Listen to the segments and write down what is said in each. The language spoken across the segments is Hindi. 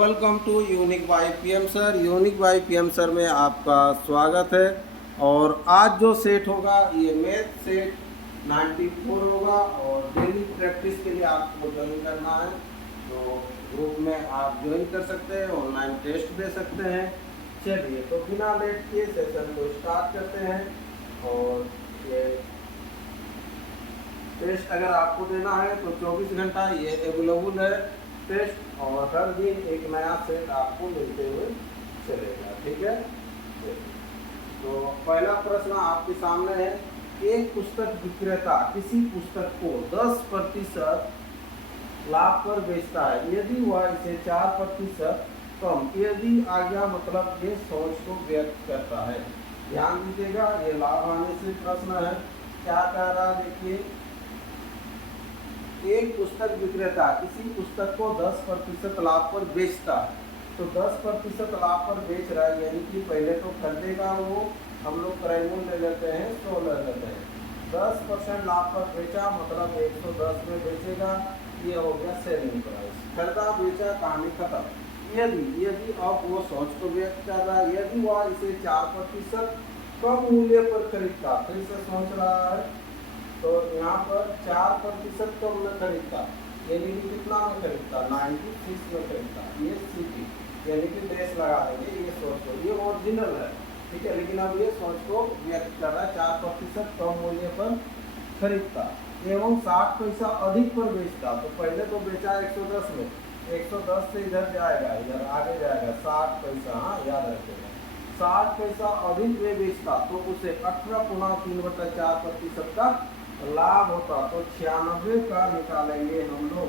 Welcome to unique by PM sir. Unique by PM sir में आपका स्वागत है। और आज जो सेट होगा ये मैथ सेट 94 होगा और डेली प्रैक्टिस के लिए आपको ज्वाइन करना है। तो ग्रुप में आप ज्वाइन कर सकते हैं, ऑनलाइन टेस्ट दे सकते हैं। चलिए तो बिना लेट किए सेशन को स्टार्ट करते हैं। और ये टेस्ट अगर आपको देना है तो 24 घंटा ये अवेलेबल है टेस्ट, और हर दिन एक नया सेट आपको मिलते हुए चलेगा। ठीक है, तो पहला प्रश्न आपके सामने है। एक पुस्तक विक्रेता किसी पुस्तक को 10% लाभ पर बेचता है, यदि वह इसे 4% कम यदि आज्ञा मतलब ये सोच को व्यक्त करता है। ध्यान दीजिएगा, ये लाभ आने से प्रश्न है। क्या कह रहा है देखिए, एक पुस्तक विक्रेता किसी पुस्तक को 10% लाभ पर बेचता है। तो 10% लाभ पर बेच रहा है, यानी कि पहले तो खरीदेगा वो, हम लोग प्राइमूल ले लेते हैं 100 ले लेते हैं। 10% लाभ पर बेचा मतलब 110 में बेचेगा, ये हो गया सेलिंग प्राइस। खरीदा बेचा कहानी खत्म। यदि अब वो सोच को व्यक्त कर रहा है, यदि वह इसे 4% कम मूल्य पर खरीदता, फिर से सोच रहा है, तो यहाँ पर 4% कम में खरीदता, यानी कि कितना में खरीदता, 96 में खरीदता। ये सीटी यानी कि देश लगा देंगे, ये सोच को, ये ओरिजिनल है। ठीक है, लेकिन अब ये सोच को व्यक्त कर रहा है, 4% कम मूल्य पर खरीदता एवं 60 पैसा अधिक पर बेचता। तो पहले तो बेचा 110 में, 110 से इधर जाएगा, इधर आगे जाएगा 60 पैसा, हाँ याद रखेगा। 60 पैसा अधिक में बेचता तो उसे 18/3/4% का लाभ होता। तो 96 का निकालेंगे हम लोग,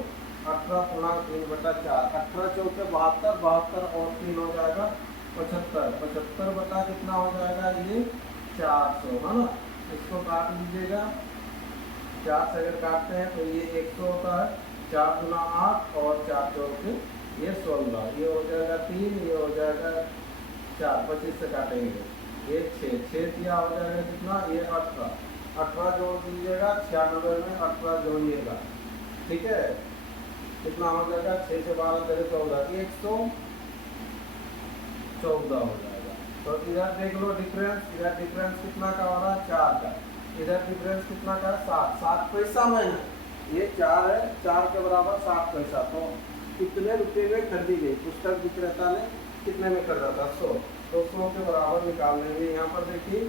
18/3/4, 18 चौके 72, 72 और 3 हो जाएगा 75, 75 बटा कितना हो जाएगा ये 400, है ना। इसको काट लीजिएगा, 4 से अगर काटते हैं तो ये 100 होता है। 4 गुना 8 और 4 चौके ये 16, ये हो जाएगा 3, ये हो जाएगा 4, 25 से काटेंगे ये 6 दिया हो जाएगा कितना, ये 18 जोड़ दीजिएगा, 96 में 18 जोड़िएगा। ठीक है, कितना हो जाएगा, 6 से 12 तेरे 14, 114 हो जाएगा। तो इधर देख लो डिफरेंस, इधर डिफरेंस कितना का हो रहा है, 4 का। इधर डिफरेंस कितना का है, 7 पैसा में है, ये 4 है, 4 के बराबर 7 पैसा। तो कितने रुपये में खरीदी गई, पुस्तक विक्रेता ने कितने में खरीदा था, 100। तो 100 के बराबर निकाल लेंगे। यहाँ पर देखिए,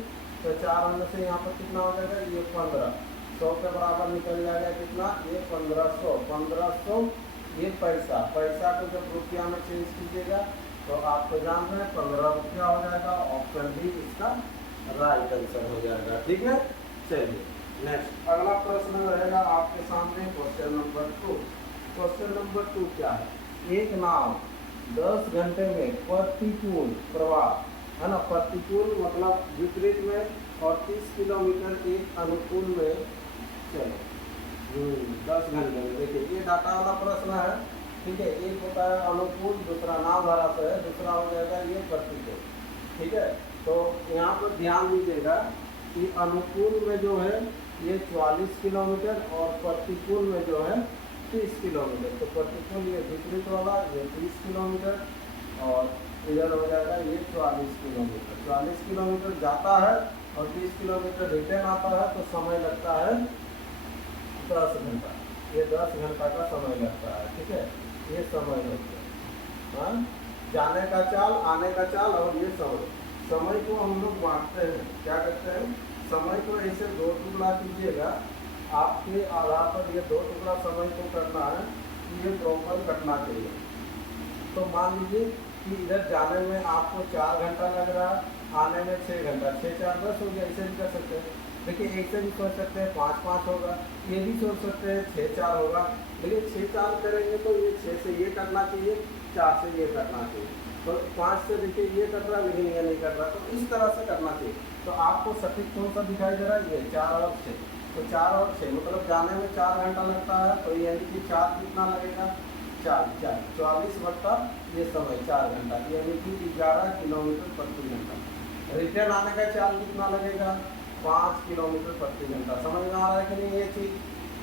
तो 4 होने से यहाँ पर कितना हो जाएगा, ये 15, 100 के बराबर निकल जाएगा कितना, ये 1500, 1500 ये पैसा। पैसा को जब रुपया में चेंज कीजिएगा तो आपको जानना है 15 रुपया हो जाएगा। ऑप्शन डी इसका राइट आंसर हो जाएगा। ठीक है, चलिए नेक्स्ट अगला प्रश्न रहेगा आपके सामने, क्वेश्चन नंबर 2। क्वेश्चन नंबर 2 क्या है, एक नाव 10 घंटे में प्रतिकूल प्रवाह, है ना, प्रतिकूल मतलब विपरीत में, और 30 किलोमीटर एक अनुकूल में चलो 10 घंटे में। देखिए ये डाटा वाला प्रश्न है। ठीक है, एक होता है अनुकूल, दूसरा नाव धारा से है, दूसरा हो जाएगा ये प्रतिकूल। ठीक है, तो यहाँ पर ध्यान दीजिएगा कि अनुकूल में जो है ये 44 किलोमीटर और प्रतिकूल में जो है 30 किलोमीटर। तो प्रतिकूल ये विपरीत वाला ये 30 किलोमीटर और इधर हो जाएगा ये 44 किलोमीटर। 44 किलोमीटर जाता है और 30 किलोमीटर रिटर्न आता है, तो समय लगता है 10 घंटा। ये 10 घंटा का समय लगता है। ठीक है, ये समय हो गया, हाँ, जाने का चाल, आने का चाल, और ये समय को हम लोग बांटते हैं। क्या करते हैं, समय को ऐसे 2 टुकड़ा कीजिएगा, आपके आधार पर ये 2 टुकड़ा समय को करना है, ये प्रॉपर कटना चाहिए। तो मान लीजिए कि इधर जाने में आपको 4 घंटा लग रहा है, आने में 6 घंटा, 6 4 10 हो गया, ऐसे भी कर सकते हैं। देखिए ऐसे भी सोच सकते हैं 5 5 होगा, ये भी सोच सकते हैं 6 4 होगा। लेकिन 6 4 करेंगे तो ये 6 से ये करना चाहिए, 4 से ये करना चाहिए। तो 5 से देखिए ये कर रहा है लेकिन ये नहीं कर रहा, तो इस तरह से करना चाहिए। तो आपको सटीक कौन सा दिखाई दे रहा है, ये 4 और 6। तो 4 और 6 मतलब जाने में 4 घंटा लगता है, तो यानी कि 4 कितना लगेगा, 44 बट्टा ये समय 4 घंटा, यानी कि 11 किलोमीटर प्रति घंटा। रिटर्न आने का चाल कितना लगेगा, 5 किलोमीटर प्रति घंटा। समझ में आ रहा है कि नहीं ये चीज़।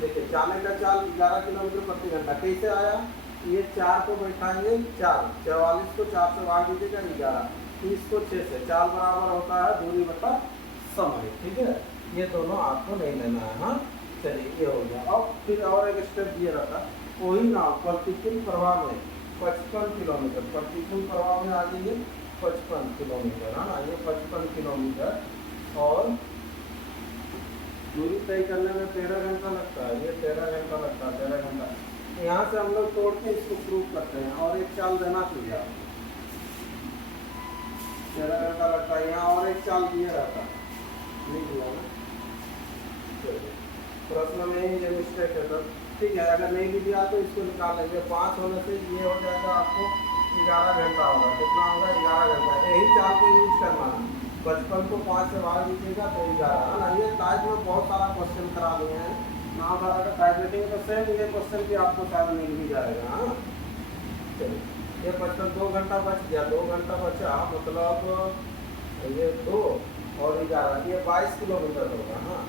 देखिए जाने का चाल 11 किलोमीटर प्रति घंटा कैसे आया, ये 4 को बैठाएंगे 4, 44 को 4 से भाग दीजिएगा 11, 30 को 6 से, 4 बराबर होता है दूरी बटा समय। ठीक है, ये दोनों आपको नहीं लेना है। हाँ चलिए ये हो गया। अब फिर और एक स्टेप दिया रहता, वही नाव प्रतिकूल प्रवाह में 55 किलोमीटर, प्रतिकूल प्रवाह में आ जाइए 55 किलोमीटर। हाँ ये 55 किलोमीटर और दूरी तय करने में 13 घंटा लगता है, ये 13 घंटा लगता है, 13 घंटा। यहाँ से हम लोग तोड़ के इसको प्रूव करते हैं और एक चाल देना चाहिए आपको, 13 घंटा लगता है। यहाँ और एक चाल दिया रहता है, नहीं दिया ना, प्रश्न में ही ये मिस्टेक है। तो ठीक है, अगर नहीं भी दिया तो इसको निकाल लेंगे। 5 होने से ये हो जाएगा आपको 11 घंटा होगा। कितना होगा? 11 घंटा। यही चाल को यूज करना है। 55 को 5 से भाग दीजिएगा तो 11 है ना। ये टाइप में बहुत सारा क्वेश्चन करा दिए हैं नामधारा का टाइप रेटिंग, तो सेम ये क्वेश्चन भी आपको शायद मिल भी जाएगा। हाँ चलिए, ये 55 2 घंटा बच गया, 2 घंटा बचा, मतलब ये 2 और 11, ये 22 किलोमीटर होगा। हाँ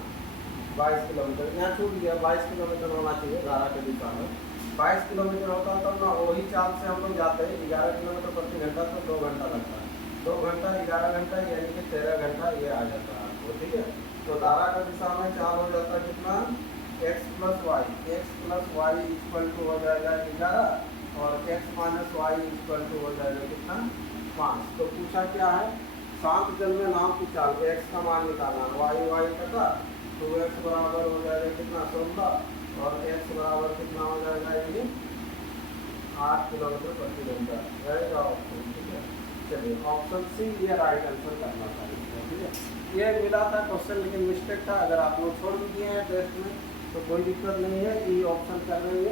22 किलोमीटर, यहाँ छूट गया, 22 किलोमीटर होना चाहिए धारा के दिशा में। 22 किलोमीटर होता तब ना वही चाल से हम लोग जाते हैं 11 किलोमीटर प्रति घंटा, तो 2 घंटा लगता है। 2 घंटा 11 घंटा यानी कि 13 घंटा ये आ जाता है आपको। ठीक है, तो धारा का दिशा में चाल हो जाता है कितना? x plus Y, X plus Y equal to हो जाएगा 11 और x minus Y equal to हो जाएगा कितना? 5। तो पूछा क्या है? शांत जल में नाव की चाल, x का मान निकालना, वाई कटा, 2x बराबर हो जाएगा कितना? 16 और x बराबर कितना हो जाएगा? ये 8 किलोमीटर प्रति घंटा रहेगा ऑप्शन। ठीक है, चलिए ऑप्शन सी ये राइट आंसर करना चाहिए। ठीक है, ये मिला था क्वेश्चन लेकिन मिस्टेक था। अगर आप लोग छोड़ भी दिए हैं टेस्ट में तो कोई दिक्कत नहीं है, ये ऑप्शन कर देंगे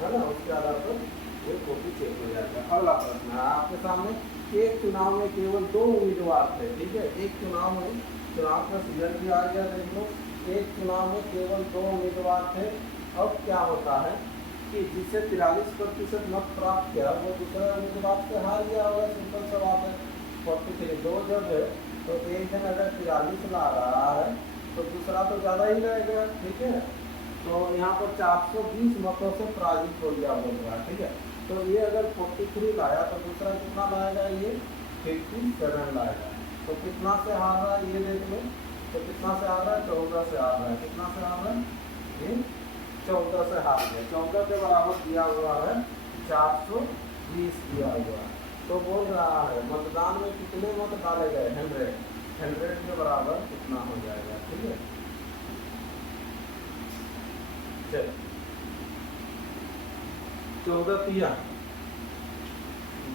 है ना, उसके आधार पर ये कॉपी चेक हो जाएगा। अगला प्रश्न है आपके सामने, एक चुनाव में केवल 2 उम्मीदवार थे। ठीक है, एक चुनाव में, चुनाव का सीजन भी आ गया, देख लो, एक चुनाव में केवल 2 उम्मीदवार थे। अब क्या होता है कि जिसे 43% मत प्राप्त किया वो दूसरा उम्मीदवार से हार गया होगा। सिंपल सा बात है। 43 2 जब है तो एक जन अगर 43 ला रहा है तो दूसरा तो ज़्यादा ही रहेगा। ठीक है, तो यहाँ पर 420 मतों से पराजित हो गया बोल रहा है। ठीक है, तो ये अगर 43 लाया तो दूसरा कितना लाएगा? ये 57 लाएगा। तो कितना से हार रहा है ये देख लो। तो कितना से हार रहा है? 14 से हार रहा है। कितना से हार रहा है? ये 14 से हार गया। 14 के बराबर दिया हुआ है 420 दिया हुआ है। तो बोल रहा है मतदान में कितने मत डाले गए? 100 के बराबर कितना हो जाएगा? ठीक है, चलो 14 तिया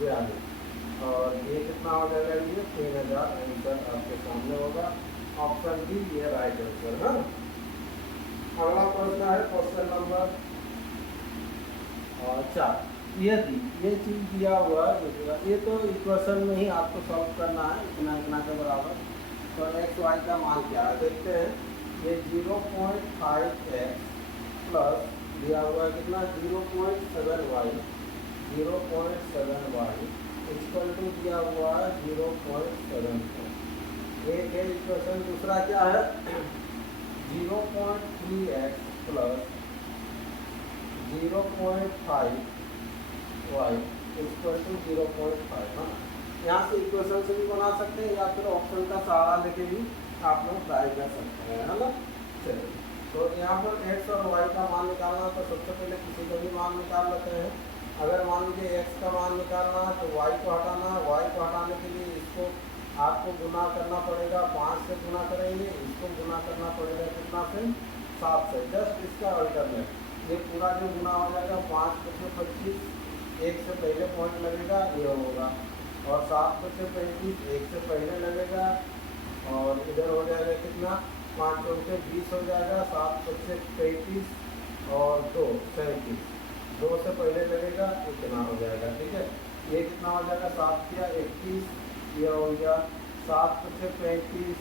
ये आगे और ये कितना हो जाएगा? ये 3000 आंसर आपके सामने होगा। ऑप्शन डी ये राइट आंसर है। अगला प्रश्न है क्वेश्चन नंबर 4। यदि ये चीज दिया हुआ है, ये तो इक्वेशन में ही आपको सॉल्व करना है, इतना इतना के बराबर। तो एक्स वाई का मान क्या है देखते हैं। ये 0.5x प्लस दिया हुआ है कितना? 0.7y, 0.7y इक्वल टू दिया हुआ है 0.7। एक है इक्वेशन। दूसरा क्या है? 0.3x plus 0.5y equal to 0.5। हाँ, यहाँ से इक्वेशन से भी बना सकते हैं या फिर ऑप्शन का सहारा लेके भी आप लोग ट्राई कर सकते हैं, है ना। चलिए, तो यहाँ पर x और y का मान निकालना, तो सबसे पहले किसी का भी मान निकाल लेते हैं। अगर मान लीजिए x का मान निकालना है तो y को हटाना है। y को हटाने के लिए इसको आपको गुना करना पड़ेगा, 5 से गुना करेंगे, इसको गुना करना पड़ेगा कितना से? 7 से। जस्ट इसका अल्टरनेट ये पूरा जो गुना हो जाएगा 5 × 25, 1 से पहले पॉइंट लगेगा ये होगा, और 7 × 35 1 से पहले लगेगा, और इधर हो जाएगा कितना? 5 × 20 हो जाएगा, 7 × 35 और 2 37, 2 से पहले लगेगा, इतना हो जाएगा। ठीक है, ये कितना हो जाएगा? 7 किया 21, ये हो गया 7 × 35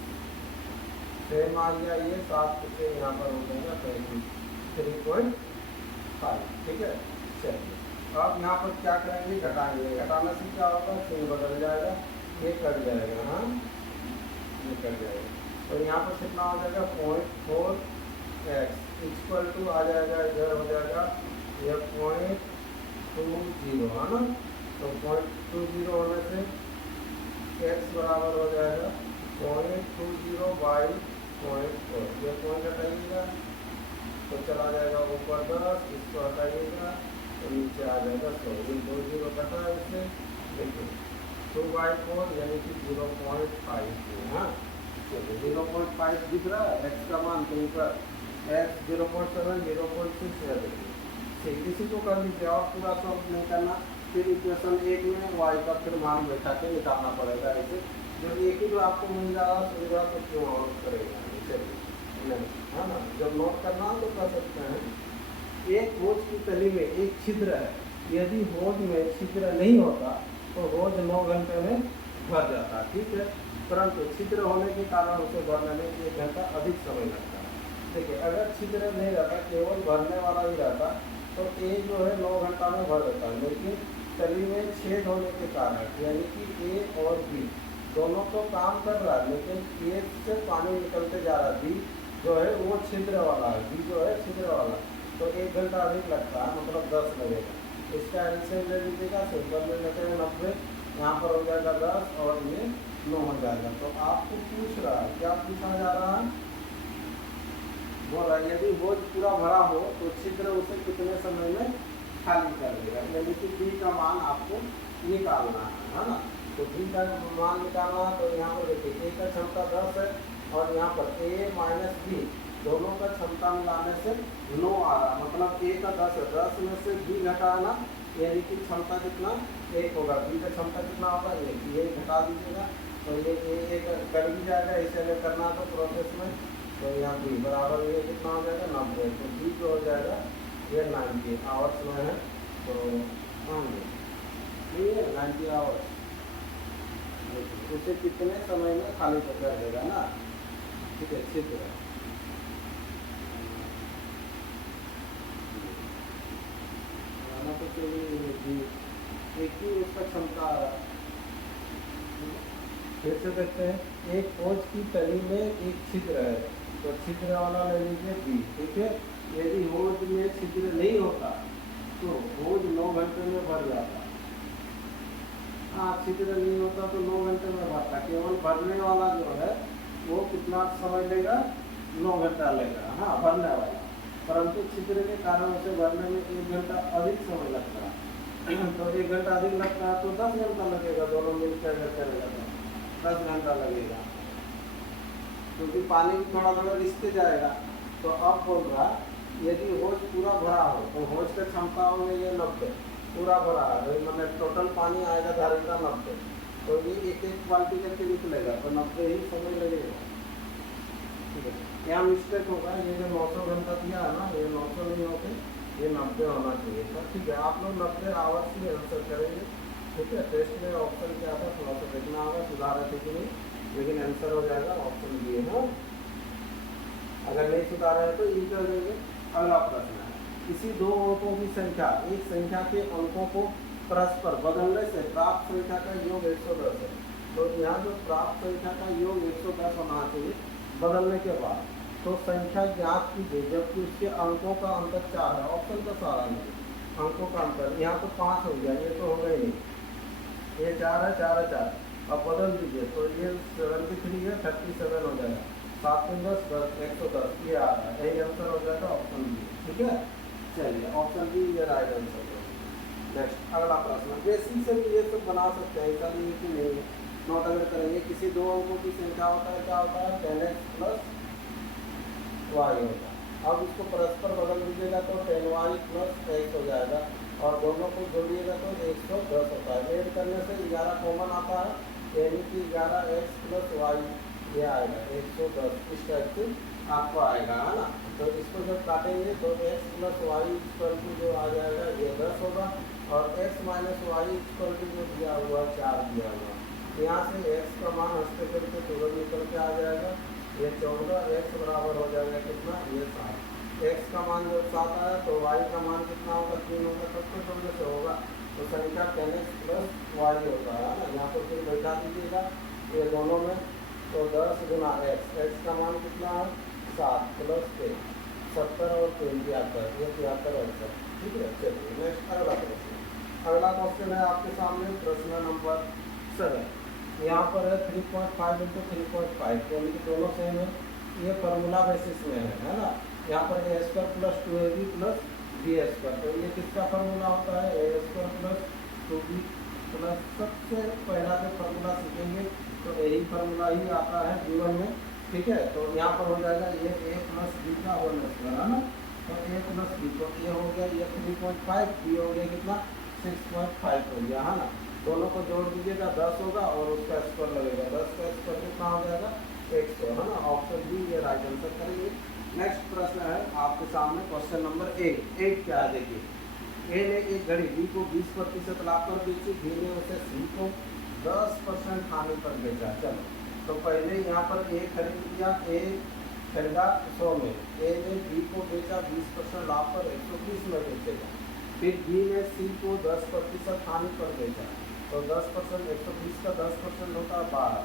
सेम आ गया, ये 7 × यहाँ पर हो जाएगा 35, 3.5। ठीक है, चलिए अब यहाँ पर क्या करेंगे? घटाएंगे। घटाने से क्या होगा? चिन्ह बदल जाएगा, ये कट जाएगा। हाँ, ये कट जाएगा। तो यहाँ पर कितना हो जाएगा? 0.4x इक्वल टू आ जाएगा, इधर हो जाएगा ये 0.5 0 है ना। तो 0.20 होने से x बराबर हो जाएगा 0.20 बाई 0.4, ये पॉइंट हटाइएगा तो चला जाएगा ऊपर 10, इसको हटाइएगा तो नीचे आ जाएगा 100, ये 2 0 कटा है इससे। देखिए 2/4 यानी कि 0.5। हाँ चलिए 0.5 दिख रहा है x का मान, तो ऊपर x 0.7 0.6 है। देखिए ठीक, इसी को कर लीजिए और पूरा सॉल्व नहीं करना, फिर इक्वेशन 1 में y का फिर मान बैठा के निकालना पड़ेगा। ऐसे जब एक ही जो आपको मिल जाएगा सुविधा तो क्यों और करेगा। चलिए नहीं है ना, जब नोट करना तो कर सकते हैं। एक होज की तली में एक छिद्र है, यदि होज में छिद्र नहीं होता तो होज 9 घंटे में भर जाता। ठीक है, परंतु छिद्र होने के कारण उसे भरने में 1 घंटा अधिक समय लगता है। देखिए अगर छिद्र नहीं रहता, केवल भरने वाला ही रहता तो ए जो है 9 घंटा में भर देता है, लेकिन तली में छेद होने के कारण यानी कि ए और बी दोनों तो काम कर रहा है, लेकिन ए से पानी निकलते जा रहा है, बी जो है वो छिद्र वाला है, बी जो है छिद्र वाला, तो 1 घंटा अधिक लगता है, मतलब 10 लगेगा। इसका एलसीएम ले लीजिएगा, सिंपल में लेते हैं 90, यहाँ पर हो जाएगा 10 और ये 9 हो जाएगा। तो आपको पूछ रहा है, क्या पूछा जा रहा है, बोला यदि होज पूरा भरा हो तो छिद्र उसे कितने समय में खाली कर देगा, यानी कि बी का मान आपको निकालना है ना। तो बी का मान निकालना है, तो यहाँ पर देखिए ए का क्षमता 10 है और यहाँ पर ए माइनस बी दोनों का क्षमता मिलाने से 9 आ रहा, मतलब ए का 10 है, 10 में से बी घटाना यानी कि क्षमता कितना 1 होगा, बी का क्षमता कितना होगा 1, ये घटा दीजिएगा तो ये कर भी जाएगा। इसे अगर करना तो प्रोसेस में तो यहाँ बी बराबर ये कितना हो जाएगा 90, तो बी जो हो जाएगा ये 90 आवर्स में है, तो ये 90 आवर्स उसे कितने समय में खाली कर देगा ना। ठीक है, छिद्र तो चलिए एक ही उसका क्षमता आ रहा है। फिर से देखते हैं, एक होज की तली में एक छिद्र है, तो छिद्र वाला ले लीजिए बी। ठीक है, यदि होज में छिद्र नहीं होता तो होज 9 घंटे में भर जाता। हाँ, छिद्र नहीं होता तो 9 घंटे में भरता, केवल भरने वाला जो है वो कितना समय लेगा 9 घंटा लेगा। हाँ भरने वाला, परंतु छिद्र के कारण उसे भरने में 1 घंटा अधिक समय लगता है। तो 1 घंटा अधिक लगता है तो 10 घंटा लगेगा, दोनों मिलकर अगर करेगा तो 10 घंटा लगेगा, क्योंकि पानी भी थोड़ा थोड़ा रिसते जाएगा। तो अब बोल रहा यदि होज पूरा भरा हो तो होज का क्षमता हो गई है 90, पूरा भरा है मतलब टोटल पानी आएगा धारे का 90, तो ये एक एक बाल्टी करके निकलेगा तो 90 ही समय लगेगा। ठीक है, यहाँ मिस्टेक होगा, ये जो 900 घंटा दिया है ना, ये 900 नहीं होते, ये 90 होना चाहिए था। ठीक है, आप लोग 90 आवर्स ही आंसर करेंगे। ठीक है, टेस्ट में ऑप्शन क्या था थोड़ा सा देखना होगा, सुधार है कि नहीं, लेकिन आंसर हो जाएगा ऑप्शन बी है। अगर नहीं सुधारा है तो ये कर देंगे। अगला प्रश्न है, किसी दो अंकों की संख्या एक संख्या के अंकों को परस्पर बदलने से प्राप्त संख्या का योग 110 है। तो यहाँ जो प्राप्त संख्या का योग 110 होना चाहिए बदलने के बाद, तो संख्या ज्ञात कीजिए जबकि उसके अंकों का अंतर 4 है। ऑप्शन का सारा नहीं, अंकों का अंतर यहाँ तो 5 हो गया, ये तो हो गई नहीं, ये 4 है 4 है 4, अब बदल दीजिए तो ये 73 है 37 हो जाएगा, 7 10 10 110 ये आ रहा है, यही आंसर हो जाएगा ऑप्शन बी। ठीक है, चलिए ऑप्शन बी ये राइट आंसर है। नेक्स्ट अगला प्रश्न, बेसिक से भी ये सब बना सकते हैं, ऐसा नहीं कि नहीं। नोट अगर करेंगे, किसी दो अंकों की संख्या होता है, क्या होता है 10x प्लस वाई होता है। अब इसको परस्पर बदल दीजिएगा तो 10y प्लस x हो जाएगा और दोनों को जोड़िएगा तो 110 होता है। ऐड करने से 11 कॉमन आता है, यानी कि 11x प्लस वाई ये आएगा 110, इस टाइप से आपको आएगा, है ना। तो इसको जब काटेंगे तो x plus Y equal to जो आ जाएगा ये 10 होगा और x minus Y equal to जो दिया हुआ 4 दिया हुआ, यहाँ से x का मान हंसते करके तुरंत निकल के आ जाएगा, ये 14, x बराबर हो जाएगा कितना ये 7। x का मान जब 7 आया तो y का मान कितना होगा 3 होगा, सबसे जोड़ने से होगा तो संख्या 10x प्लस वाई होता है ना। यहाँ पर फिर बैठा दीजिएगा ये दोनों में, तो 10 गुना x का मान कितना है 7 प्लस 3 70 और 3 73, ये 73 आंसर। ठीक है, चलिए नेक्स्ट अगला प्रश्न, अगला क्वेश्चन है आपके सामने प्रश्न नंबर 7। यहाँ पर है 3.5 इंटू 3.5, यानी कि दोनों सेम है। ये फार्मूला बेसिस में है ना। यहाँ पर a square plus 2ab plus b square, तो ये किसका फार्मूला होता है? ए स्क्वायर प्लस 2b प्लस, सबसे पहला जो फार्मूला सीखेंगे तो यही फार्मूला ही आता है जीवन में, ठीक है। तो यहाँ पर हो जाएगा ये ए प्लस बी का होल स्क्वायर, है ना। तो ए प्लस बी, तो ये हो गया ये 3.5, बी हो गया कितना 6.5 हो गया, है ना। दोनों को जोड़ दीजिएगा 10 होगा और उसका स्क्वायर लगेगा, 10 का स्क्वायर कितना हो जाएगा 100, है ना। ऑप्शन बी ये राइट आंसर करेंगे। नेक्स्ट प्रश्न है आपके सामने क्वेश्चन नंबर 8 क्या है देखिए। ए ने एक घड़ी बी को 20% लाभ पर बेची, बी ने उसे सी को 10% हानि पर बेचा। चलो तो पहले यहाँ पर ए खरीद लिया, ए खरीदा 100 में, ए ने बी को बेचा 20% लाभ पर 120 में बेचेगा। फिर बी ने सी को 10% हानि पर बेचा, तो 10% 120 का 10% होता है 12,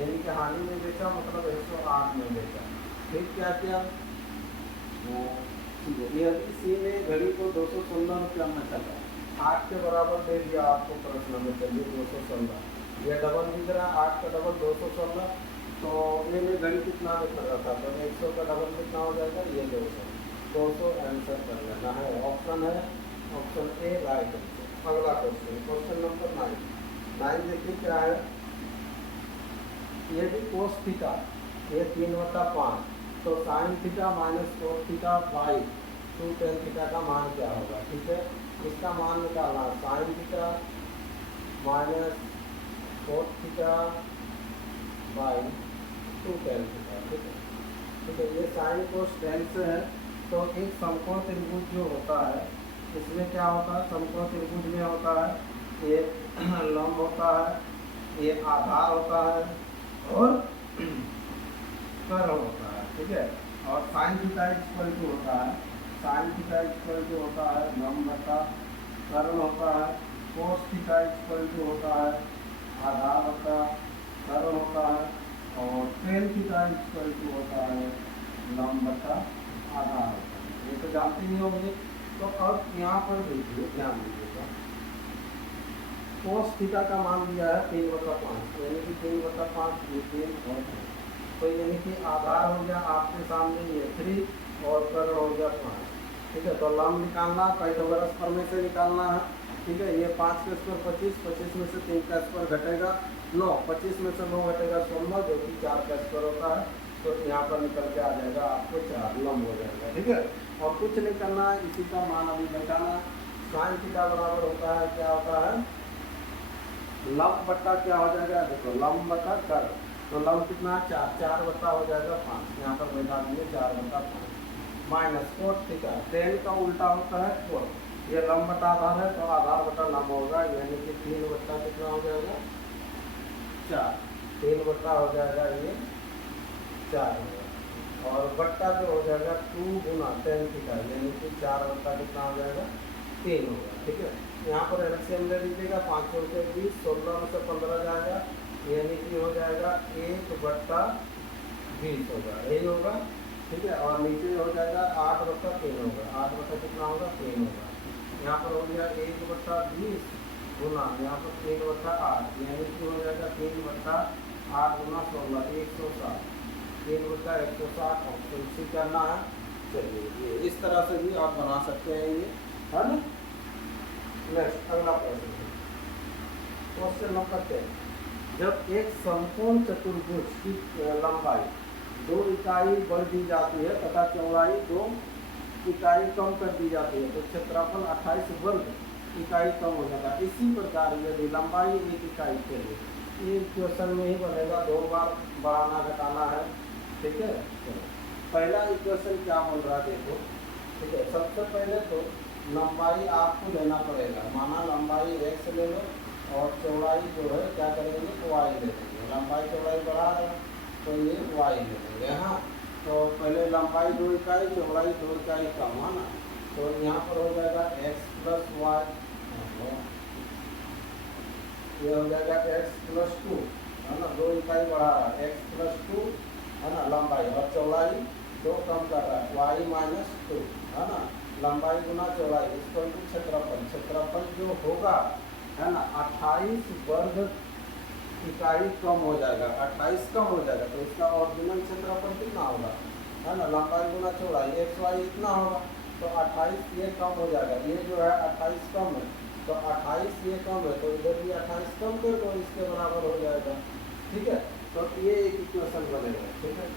यानी कि हानि में बेचा मतलब 108 में बेचा। फिर क्या किया, यदि सी ने घड़ी को 216 रुपया में चला, 8 के बराबर दे दिया आपको प्रश्न में, चलिए 216, ये डबल दिख रहा है, 8 का डबल 216, तो ये में घड़ी कितना में चल रहा था, तो 100 का डबल कितना हो जाएगा, ये 200 आंसर कर लेना है। ऑप्शन है ऑप्शन ए राइट आंसर। अगला क्वेश्चन, क्वेश्चन नंबर 9 देखिए क्या है। ये भी कोस थीटा, ये 3/5, तो sine theta minus cos theta by 2 tan theta का मान क्या होगा, ठीक है। इसका मान निकालना, sine theta minus cos theta by 2 tan theta, ठीक है। ठीक है, ये साइन कोस टेन से है। तो एक समकोण त्रिभुज जो होता है इसमें क्या होता है, समकोण त्रिभुज में होता है ये लंब होता है, ये आधार होता है और कर्व होता है, ठीक है। और साइन थीटा इक्वल टू होता है, साइन थीटा इक्वल टू होता है लंब बटा कर्व होता है, कोस थीटा इक्वल टू होता है आधार होता है कर्व होता है, और टेन थीटा इक्वल टू होता है लंब बटा आधार होता है। ये तो जानते ही होंगे। तो अब यहाँ पर देखिए, ध्यान दीजिएगा, कोस थीटा का मान दिया है 3/5, यानी कि 3/5 ये 3 और 3, तो यानी कि आधार हो गया आपके सामने ये 3 और कर्व हो गया 5, ठीक है। तो लंब निकालना पाइथागोरस प्रमेय से निकालना है, ठीक है। ये 5 का स्क्वायर 25, 25 में से 3 का स्क्वायर घटेगा 9, 25 में से 9 घटेगा 16, जो कि 4 का स्क्वायर होता है। तो यहाँ पर निकल के आ जाएगा आपको 4, लंब हो जाएगा, ठीक है। और कुछ नहीं करना है, इसी का मान अभी बचाना। साइन थीटा बराबर होता है, क्या होता है, लंब बट्टा क्या हो जाएगा, देखो लंब बट्टा कर्व, तो लंब कितना 4, 4 बट्टा हो जाएगा 5, यहाँ पर बैठा दिए 4/5, माइनस कोट थीटा, टेन का उल्टा होता है कोट, ये लंब बटा आधार है तो आधार बटा लंब होगा, यानी कि 3 बट्टा कितना हो जाएगा 4, 3 बट्टा हो जाएगा ये 4 होगा, और बट्टा जो हो जाएगा 2 गुना टेन थीटा, यानी कि 4 बट्टा कितना हो जाएगा 3 होगा, ठीक है। यहाँ पर एलसीएम ले लीजिएगा, 5 से 20, 16 में से 15 जाएगा, यानी कि हो जाएगा 1/20 होगा, यही होगा, ठीक है। और नीचे हो जाएगा 8/3 होगा, 8 कितना होगा 3 होगा। यहाँ पर हो गया 1/20 गुना यहाँ पर 3/8, यानी कि हो जाएगा 3/8 गुना 16, 160, 3/160, ऑप्शन सी करना है। चलिए ये इस तरह से भी आप बना सकते हैं, ये है ना। नेक्स्ट अगला प्रश्न, क्वेश्चन नंबर 10। जब एक समकोण चतुर्भुज की लंबाई 2 इकाई बढ़ दी जाती है तथा चौड़ाई 2 इकाई कम कर दी जाती है, तो क्षेत्रफल 28 वर्ग इकाई कम हो जाता है। इसी प्रकार यदि लंबाई 1 इकाई के लिए, ये इक्वेशन में ही बनेगा, 2 बार बढ़ाना घटाना है, ठीक है। पहला इक्वेशन क्या बोल रहा है देखो, ठीक है। सबसे पहले तो लंबाई आपको लेना पड़ेगा, माना लंबाई x ले लो और चौड़ाई जो है क्या करेंगे y ले लेंगे, लंबाई चौड़ाई बढ़ा है तो ये y ले लेंगे, हाँ। तो पहले लंबाई 2 इकाई चौड़ाई 2 इकाई कम है ना, तो यहाँ पर हो जाएगा x प्लस वाई, ये हो जाएगा x प्लस 2, है ना, 2 इकाई बढ़ा रहा है x प्लस 2, है ना लंबाई, और चौड़ाई 2 कम कर रहा है y माइनस 2, है ना। लंबाई गुना चौड़ाई इक्वल टू क्षेत्रफल। क्षेत्रफल जो होगा है ना 28 वर्ग इकाई कम हो जाएगा, 28 कम हो जाएगा तो इसका ओरिजिनल क्षेत्रफल कितना होगा, है ना, लंबाई गुना चौड़ाई एक्स वाई इतना होगा तो 28 ये कम हो जाएगा, ये जो है 28 कम है तो 28 ये कम है तो इधर भी 28 कम कर दो, इसके बराबर हो जाएगा। ठीक है, तो ये एक इक्वेशन बनेगा। ठीक है,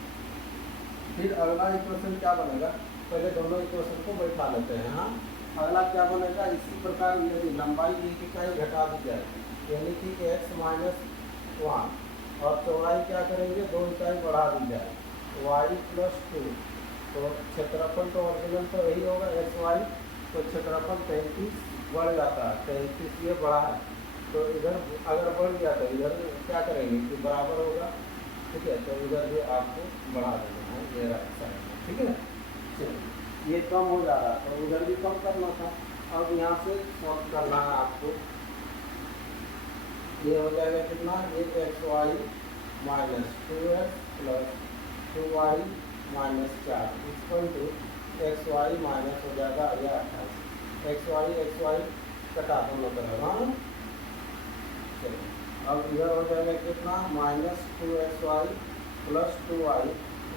फिर अगला इक्वेशन क्या बनेगा, पहले दोनों इक्वेशन को बैठा लेते हैं। हाँ, अगला क्या बनेगा, इसी प्रकार यदि लंबाई एक इकाई घटा दी जाए यानी कि x माइनस 1 और चौड़ाई क्या करेंगे 2 इकाई बढ़ा दी जाए y प्लस 2 तो क्षेत्रफल तो ओरिजिनल तो यही होगा एक्स वाई, तो क्षेत्रफल 33 बढ़ जाता है, 33 ये बढ़ा है तो इधर अगर बढ़ गया तो इधर क्या करेंगे कि बराबर होगा। ठीक है, तो इधर भी आपको बढ़ा देना है ये राइट साइड। ठीक है, चलिए ये कम हो जा रहा है तो उधर भी कम करना था, अब यहाँ से सॉल्व करना है आपको। ये हो जाएगा कितना, ये X Y minus 2x plus 2y minus 4 equal to X Y minus हो जाएगा या 28 एक्स वाई कटा दोनों तरफ। हाँ, चलिए अब इधर हो जाएगा कितना, minus 2xy plus 2y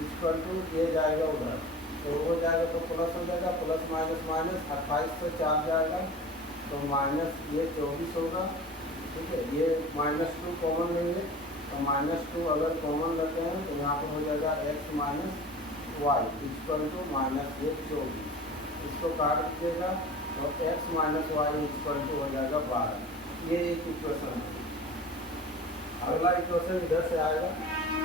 equal to ये जाएगा उधर तो हो जाएगा तो प्लस हो जाएगा, प्लस माइनस माइनस 28 से 4 जाएगा तो माइनस ये 24 होगा। ठीक है, ये -2 कॉमन लेंगे तो -2 अगर कॉमन लेते हैं तो यहाँ पर हो जाएगा x minus Y equal to minus ये 24, इसको काट दीजिएगा तो x minus Y equal to हो जाएगा 12। ये एक इक्वेशन है। अगला इक्वेशन इधर से आएगा,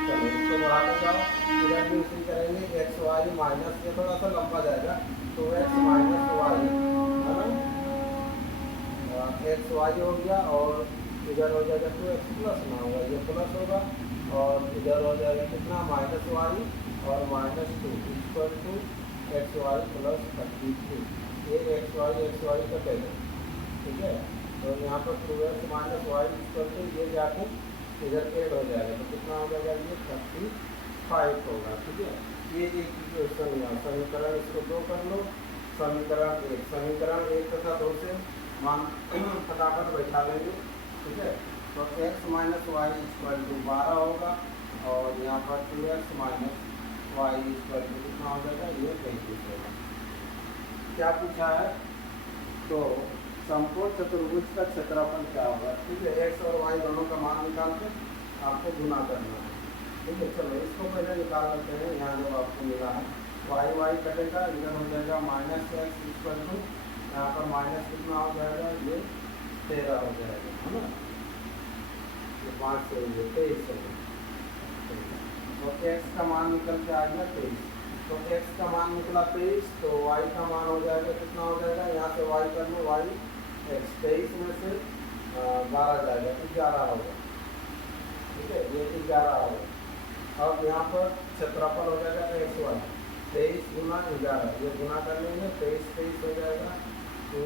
चलो इसको बढ़ाते जाओ, इधर भी इसी करेंगे एक्स वाई माइनस, ये थोड़ा सा लंबा जाएगा तो x माइनस वाई है ना, एक्स वाई हो गया और इधर हो जाएगा 2x प्लस ना होगा ये प्लस होगा और इधर हो जाएगा कितना माइनस वाई और -2 equal to X Y plus 32, ये एक्स वाई कटेगा। ठीक है, तो यहाँ पर 2x minus Y equal to ये जाके इधर ऐड हो जाएगा तो कितना हो जाएगा ये 35 होगा। ठीक है, ये एक इक्वेशन हुआ, समीकरण इसको 2 कर लो, समीकरण 1 तथा 2 से मान फटाफट बैठा लेंगे। ठीक है, तो x minus Y equal to 12 होगा और यहाँ पर 2x minus Y equal to कितना हो जाएगा ये 33 होगा। क्या पूछा है, तो संपूर्ण चतुर्भुज का क्षेत्रफल क्या होगा। ठीक है, x और y दोनों का मान निकाल के आपको गुना करना है। ठीक है, चलो इसको पहले निकाल लेते हैं। यहाँ जब आपको मिला है y कटेगा, इधर हो जाएगा माइनस एक्स इक्वल टू यहाँ पर माइनस कितना हो जाएगा ये 13 हो जाएगा, है ना, ये 5 से 23 हो गया तो x का मान निकल के आ गया 23, तो x का मान निकला 23 तो y का मान हो जाएगा कितना हो जाएगा, यहाँ से y कर लो y x 23 में से 12 जाएगा 11 होगा। ठीक है, ये 11 होगा। अब यहाँ पर क्षेत्रफल हो जाएगा एक्स वाई 23 गुना 11, ये गुना कर लेंगे 23 हो जाएगा 2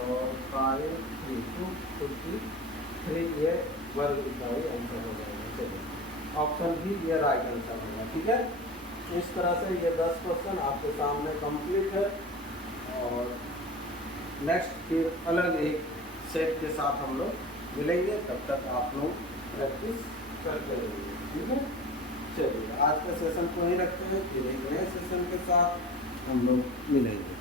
और 5 3 253, ये वर्ग इकाई आंसर हो जाएगा। चलिए ऑप्शन भी ये राइट आंसर होगा। ठीक है, इस तरह से ये 10 क्वेश्चन आपके सामने कंप्लीट है और नेक्स्ट फिर अलग एक सेट के साथ हम लोग मिलेंगे, तब तक आप लोग प्रैक्टिस करते रहिए। ठीक है, चलिए आज के सेशन को ही रखते हैं, फिर एक नए सेशन के साथ हम लोग मिलेंगे।